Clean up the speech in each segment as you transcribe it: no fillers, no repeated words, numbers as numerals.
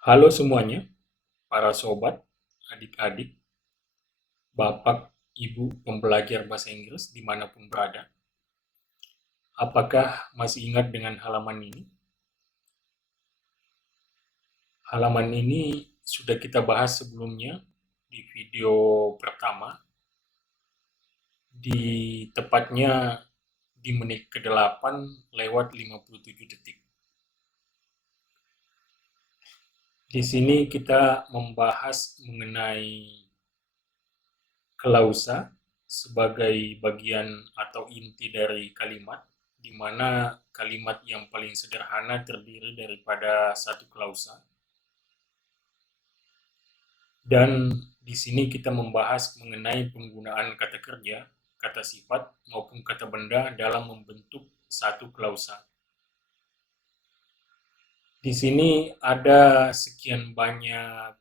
Halo semuanya, para sobat, adik-adik, bapak, ibu, pembelajar bahasa Inggris dimanapun berada. Apakah masih ingat dengan halaman ini? Halaman ini sudah kita bahas sebelumnya di video pertama, di tepatnya di menit ke-8 lewat 57 detik. Di sini kita membahas mengenai klausa sebagai bagian atau inti dari kalimat, di mana kalimat yang paling sederhana terdiri daripada satu klausa. Dan di sini kita membahas mengenai penggunaan kata kerja, kata sifat, maupun kata benda dalam membentuk satu klausa. Di sini ada sekian banyak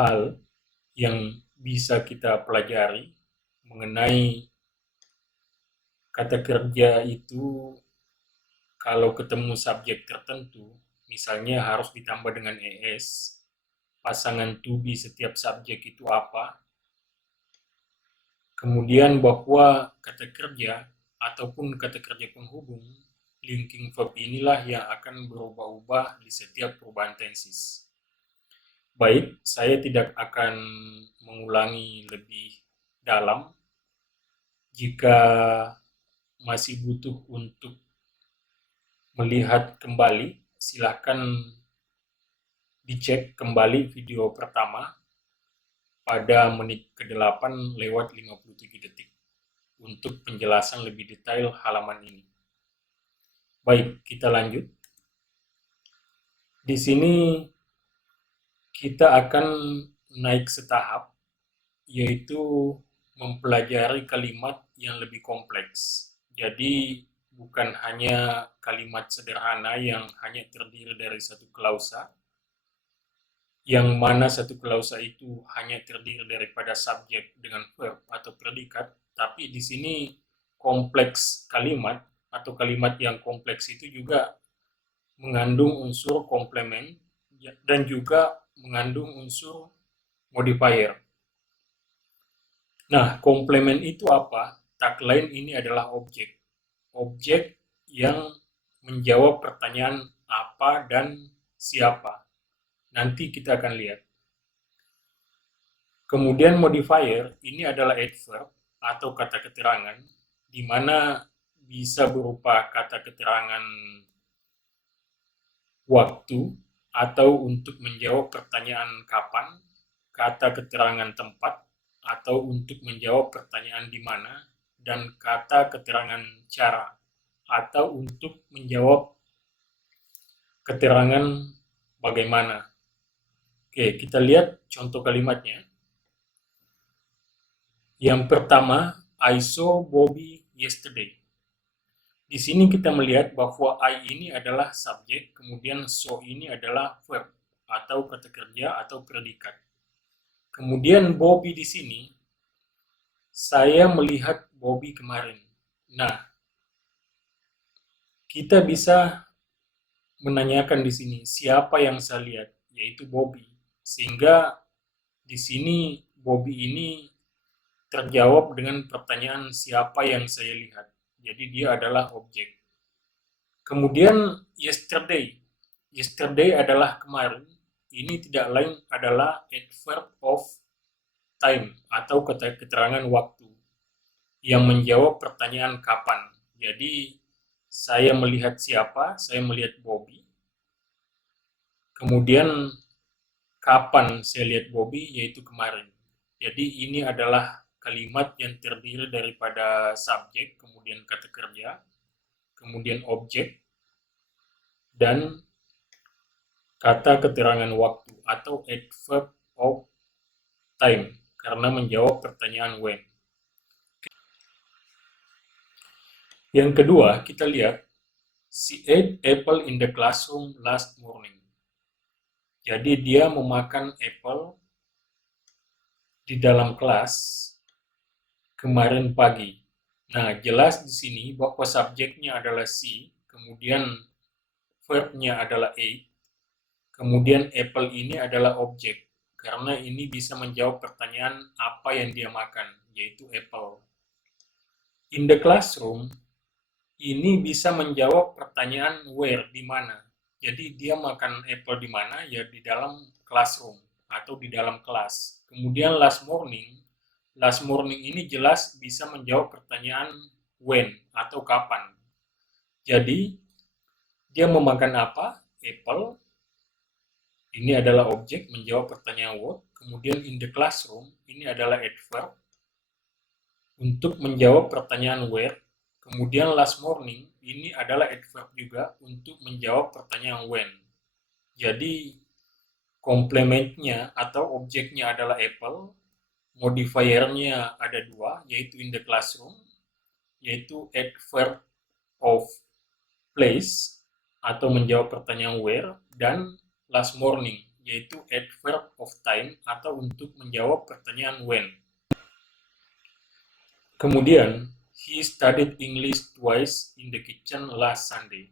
hal yang bisa kita pelajari mengenai kata kerja itu. Kalau ketemu subjek tertentu, misalnya harus ditambah dengan es, pasangan to be setiap subjek itu apa, kemudian bahwa kata kerja ataupun kata kerja penghubung, linking verb inilah yang akan berubah-ubah di setiap perubahan tenses. Baik, saya tidak akan mengulangi lebih dalam. Jika masih butuh untuk melihat kembali, silahkan dicek kembali video pertama pada menit ke-8 lewat 57 detik untuk penjelasan lebih detail halaman ini. Baik, kita lanjut. Di sini kita akan naik setahap, yaitu mempelajari kalimat yang lebih kompleks. Jadi bukan hanya kalimat sederhana yang hanya terdiri dari satu klausa, yang mana satu klausa itu hanya terdiri daripada subjek dengan verb atau predikat, tapi di sini kompleks kalimat atau kalimat yang kompleks itu juga mengandung unsur komplement dan juga mengandung unsur modifier. Nah, komplement itu apa? Tak lain ini adalah objek. Objek yang menjawab pertanyaan apa dan siapa. Nanti kita akan lihat. Kemudian modifier ini adalah adverb atau kata keterangan, di mana bisa berupa kata keterangan waktu atau untuk menjawab pertanyaan kapan, kata keterangan tempat atau untuk menjawab pertanyaan di mana, dan kata keterangan cara atau untuk menjawab keterangan bagaimana. Oke, kita lihat contoh kalimatnya. Yang pertama, I saw Bobby yesterday. Di sini kita melihat bahwa I ini adalah subjek, kemudian saw ini adalah verb atau kata kerja atau predikat. Kemudian Bobby di sini, saya melihat Bobby kemarin. Nah, kita bisa menanyakan di sini siapa yang saya lihat, yaitu Bobby. Sehingga di sini Bobby ini terjawab dengan pertanyaan siapa yang saya lihat. Jadi dia adalah objek. Kemudian yesterday. Yesterday adalah kemarin. Ini tidak lain adalah adverb of time atau keterangan waktu yang menjawab pertanyaan kapan. Jadi saya melihat siapa? Saya melihat Bobby. Kemudian kapan saya lihat Bobby? Yaitu kemarin. Jadi ini adalah kalimat yang terdiri daripada subjek, kemudian kata kerja, kemudian objek, dan kata keterangan waktu atau adverb of time karena menjawab pertanyaan when. Yang kedua, kita lihat she ate apple in the classroom last morning. Jadi dia memakan apple di dalam kelas kemarin pagi. Nah, jelas di sini bahwa subjeknya adalah she, kemudian verbnya adalah ate, Kemudian apple ini adalah objek, karena ini bisa menjawab pertanyaan apa yang dia makan, yaitu apple. In the classroom, ini bisa menjawab pertanyaan where, di mana. Jadi dia makan apple di mana? Ya di dalam classroom atau di dalam kelas. Kemudian last morning ini jelas bisa menjawab pertanyaan when atau kapan. Jadi dia memakan apa? Apple. Ini adalah objek menjawab pertanyaan what. Kemudian in the classroom ini adalah adverb untuk menjawab pertanyaan where. Kemudian last morning ini adalah adverb juga untuk menjawab pertanyaan when. Jadi komplementnya atau objeknya adalah apple, modifiernya ada dua, yaitu in the classroom, yaitu adverb of place atau menjawab pertanyaan where, dan last morning, yaitu adverb of time atau untuk menjawab pertanyaan when. Kemudian, he studied English twice in the kitchen last Sunday.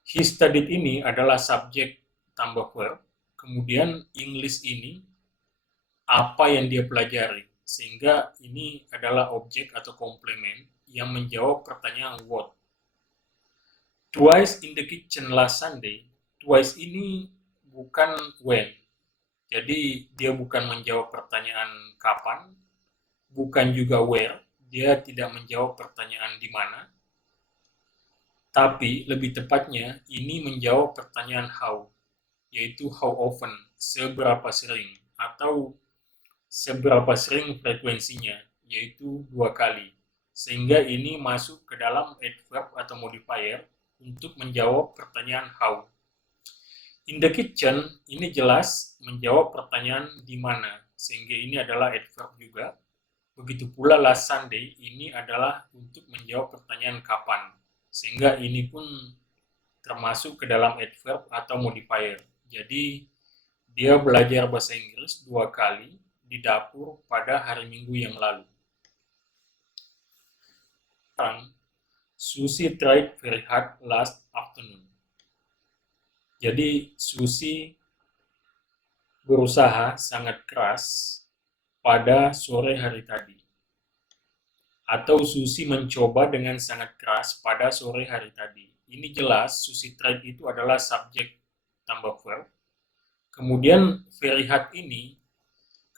He studied ini adalah subjek tambah verb, kemudian English ini apa yang dia pelajari, sehingga ini adalah objek atau komplement yang menjawab pertanyaan what. Twice in the kitchen last Sunday, twice ini bukan when, jadi dia bukan menjawab pertanyaan kapan, bukan juga where, dia tidak menjawab pertanyaan di mana, tapi lebih tepatnya ini menjawab pertanyaan how, yaitu how often, seberapa sering, atau seberapa sering frekuensinya, yaitu 2 kali. Sehingga ini masuk ke dalam adverb atau modifier untuk menjawab pertanyaan how. In the kitchen, ini jelas menjawab pertanyaan di mana, sehingga ini adalah adverb juga. Begitu pula last Sunday, ini adalah untuk menjawab pertanyaan kapan, sehingga ini pun termasuk ke dalam adverb atau modifier. Jadi, dia belajar bahasa Inggris 2 kali di dapur pada hari Minggu yang lalu. Susie tried very hard last afternoon. Jadi, Susie berusaha sangat keras pada sore hari tadi. Atau Susie mencoba dengan sangat keras pada sore hari tadi. Ini jelas, Susie tried itu adalah subjek tambah verb. Kemudian very hard ini,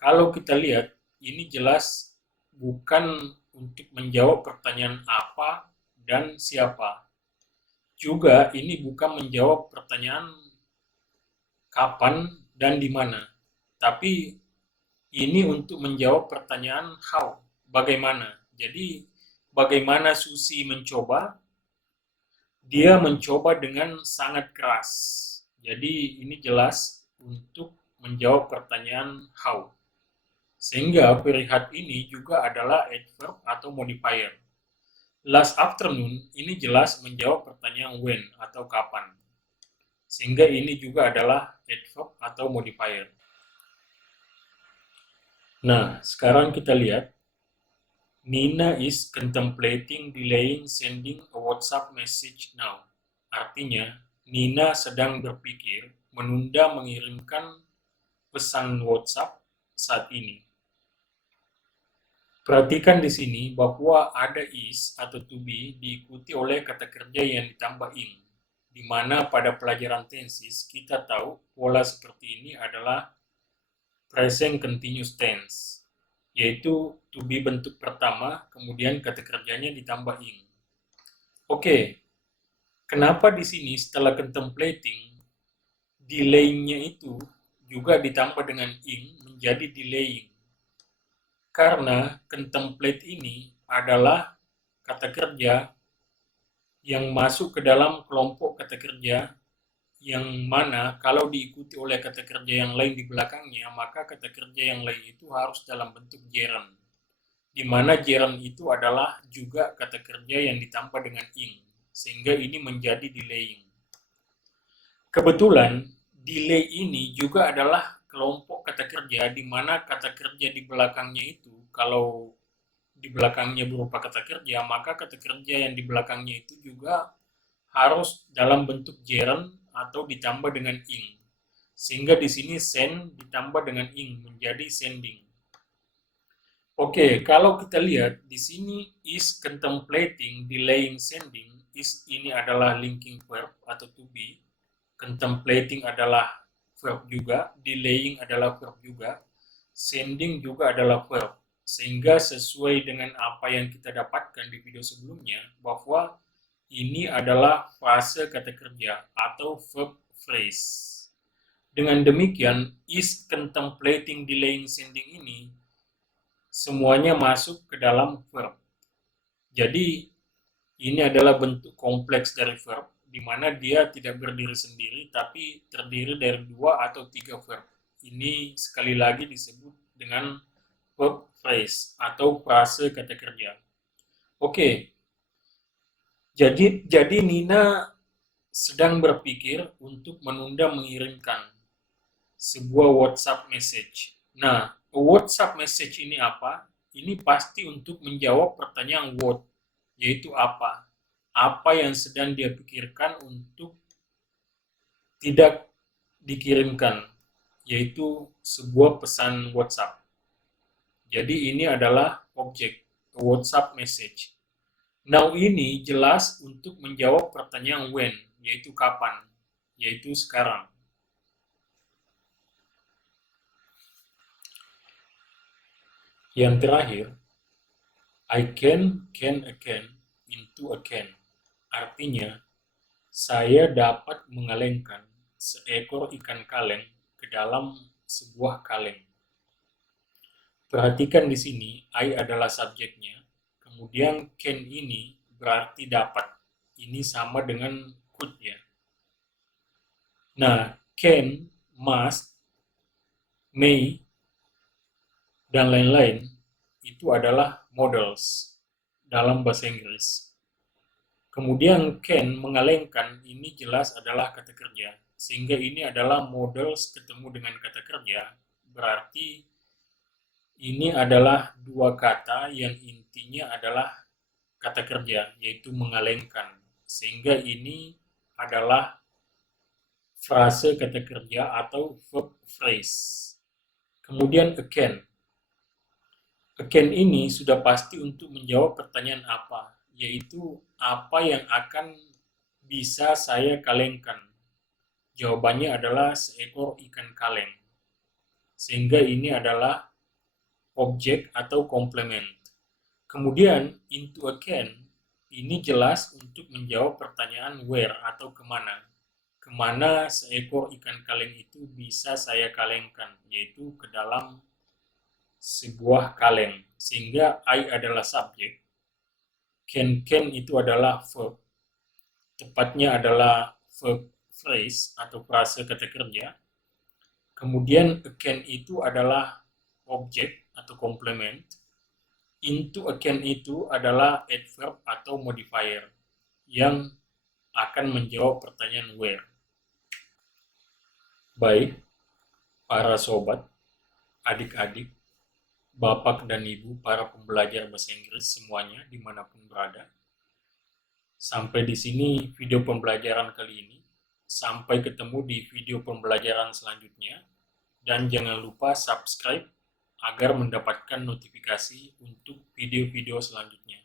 kalau kita lihat, ini jelas bukan untuk menjawab pertanyaan apa dan siapa. Juga ini bukan menjawab pertanyaan kapan dan di mana. Tapi ini untuk menjawab pertanyaan how, bagaimana. Jadi bagaimana Susie mencoba? Dia mencoba dengan sangat keras. Jadi ini jelas untuk menjawab pertanyaan how. Sehingga very hard ini juga adalah adverb atau modifier. Last afternoon ini jelas menjawab pertanyaan when atau kapan. Sehingga ini juga adalah adverb atau modifier. Nah, sekarang kita lihat. Nina is contemplating delaying sending a WhatsApp message now. Artinya, Nina sedang berpikir menunda mengirimkan pesan WhatsApp saat ini. Perhatikan di sini bahwa ada is atau to be diikuti oleh kata kerja yang ditambah ing, di mana pada pelajaran tenses kita tahu pola seperti ini adalah present continuous tense, yaitu to be bentuk pertama, kemudian kata kerjanya ditambah ing. Oke, kenapa di sini setelah contemplating, delay-nya itu juga ditambah dengan ing menjadi delaying? Karena contemplate ini adalah kata kerja yang masuk ke dalam kelompok kata kerja yang mana kalau diikuti oleh kata kerja yang lain di belakangnya, maka kata kerja yang lain itu harus dalam bentuk gerund, di mana gerund itu adalah juga kata kerja yang ditambah dengan ing, sehingga ini menjadi delaying. Kebetulan, delay ini juga adalah kelompok kata kerja di mana kata kerja di belakangnya itu, kalau di belakangnya berupa kata kerja, maka kata kerja yang di belakangnya itu juga harus dalam bentuk gerund atau ditambah dengan ing. Sehingga di sini send ditambah dengan ing menjadi sending. Oke, kalau kita lihat di sini is contemplating, delaying sending, is ini adalah linking verb atau to be, contemplating adalah verb juga, delaying adalah verb juga, sending juga adalah verb. Sehingga sesuai dengan apa yang kita dapatkan di video sebelumnya, bahwa ini adalah frase kata kerja atau verb phrase. Dengan demikian, is contemplating delaying sending ini semuanya masuk ke dalam verb. Jadi, ini adalah bentuk kompleks dari verb, di mana dia tidak berdiri sendiri, tapi terdiri dari 2 atau 3 verb. Ini sekali lagi disebut dengan verb phrase atau frase kata kerja. Oke, jadi Nina sedang berpikir untuk menunda mengirimkan sebuah WhatsApp message. Nah, WhatsApp message ini apa? Ini pasti untuk menjawab pertanyaan what, yaitu apa. Apa yang sedang dia pikirkan untuk tidak dikirimkan, yaitu sebuah pesan WhatsApp. Jadi ini adalah objek WhatsApp message. Now ini jelas untuk menjawab pertanyaan when, yaitu kapan, yaitu sekarang. Yang terakhir, I can again, into a can. Artinya, saya dapat mengalengkan seekor ikan kaleng ke dalam sebuah kaleng. Perhatikan di sini, I adalah subjeknya, kemudian can ini berarti dapat. Ini sama dengan could ya. Nah, can, must, may, dan lain-lain itu adalah modals dalam bahasa Inggris. Kemudian can mengalengkan ini jelas adalah kata kerja, sehingga ini adalah modals ketemu dengan kata kerja, berarti ini adalah dua kata yang intinya adalah kata kerja, yaitu mengalengkan, sehingga ini adalah frase kata kerja atau verb phrase. Kemudian again. Again ini sudah pasti untuk menjawab pertanyaan apa, yaitu apa yang akan bisa saya kalengkan. Jawabannya adalah seekor ikan kaleng. Sehingga ini adalah objek atau komplement. Kemudian into again ini jelas untuk menjawab pertanyaan where atau kemana. Kemana seekor ikan kaleng itu bisa saya kalengkan, yaitu ke dalam sebuah kaleng, sehingga I adalah subjek, can itu adalah verb, tepatnya adalah verb phrase atau frase kata kerja, kemudian can itu adalah objek atau komplement, into can itu adalah adverb atau modifier yang akan menjawab pertanyaan where. Baik, para sobat, adik-adik, Bapak dan Ibu, para pembelajar bahasa Inggris semuanya, dimanapun berada. Sampai di sini video pembelajaran kali ini. Sampai ketemu di video pembelajaran selanjutnya. Dan jangan lupa subscribe agar mendapatkan notifikasi untuk video-video selanjutnya.